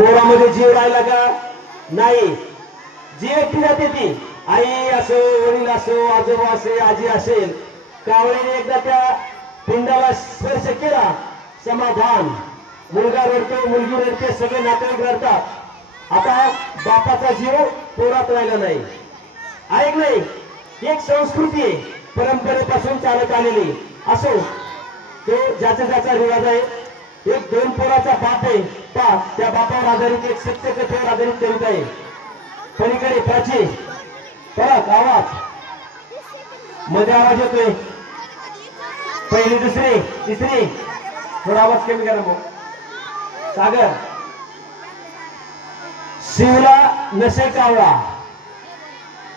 पोरामध्ये जीव राहिला का नाही? जी एकटी जाते ती आई असो, वडील असो, आजोबा असे, आजी असेल, कावळीने एकदा त्या पिंडाला स्पर्श केला, समाधान. मुलगा रडतो, मुलगी रडते, सगळे नातेवाईक रडतात. आता बापाचा जीव पोरात राहिला नाही. ऐक नाही, एक संस्कृती आहे, परंपरेपासून चालत आलेली. असो तो ज्याचा ज्याचा रिवाज आहे. एक दोन पोराचा बाप आहे, त्या बापावर आधारित एक सत्य कथेवर आधारित कविता आहे. पलीकडे प्राची परत आवाज मध्ये आवाज येतोय. पहिली, दुसरी, तिसरी, थोडा आवाज कमी करा भाऊ. सागर, शिवला नसे कावळा,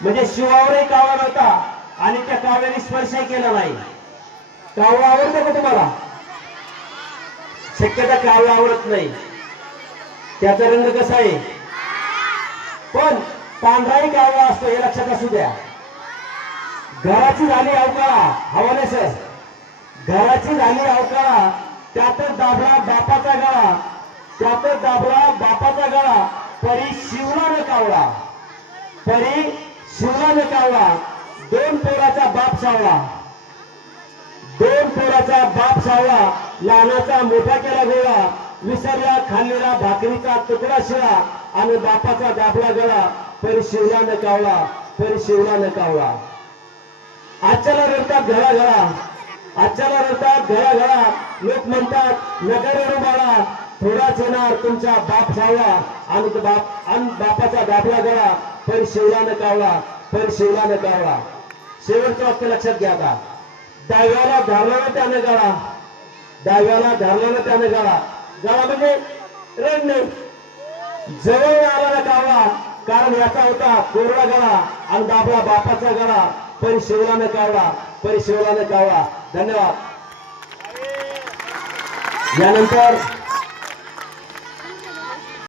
म्हणजे शिवावरही कावळा नव्हता आणि त्या कावळ्याने स्पर्शही केला नाही. कावळा आवडतो का तुम्हाला? शक्यता कावळा आवडत नाही. त्याचा रंग कसा आहे? पण पांढराही कावळा असतो, हे लक्षात असू द्या. घराची झाली अवकाळा, हवाने सर, घराची झाली अवकाळा, त्यातच दाबला बापाचा गळा, त्यातच दाबला बापाचा गळा, परी शिवला न कावळा, परी शिवला न कावळा. दोन पोराचा बाप सावळा, दोन पोराचा बाप सावळा, लहानाचा मोठा केला गोळा, विसरला खाल्लेला भाकरीचा तुकडा शिळा, आणि बापाचा दाबला गळा, परी शिवला न कावळा, परी शिवला न कावळा. आजच्याला रडतात घरा घरा, आजच्याला रडतात घरा घरा. लोक म्हणतात नगर रडू बाळा, थोडाच येणार तुमचा बाप सावळा, आणि बापाचा दाबला गळा, परी शिवला न कावळा, परी शिवला न कावळा. शेवटचं वाक्य लक्षात घ्या. आता डाव्याला धरला ना त्याने गळा, डाव्याला धरला ना त्याने गळा. गळा म्हणजे रडणे. जवळ आला ना कावळा, कारण याचा होता कोरडा गळा, आणि दाबला बापाचा गळा, परी शिवला न कावळा, परी शिवला न कावळा. धन्यवाद. यानंतर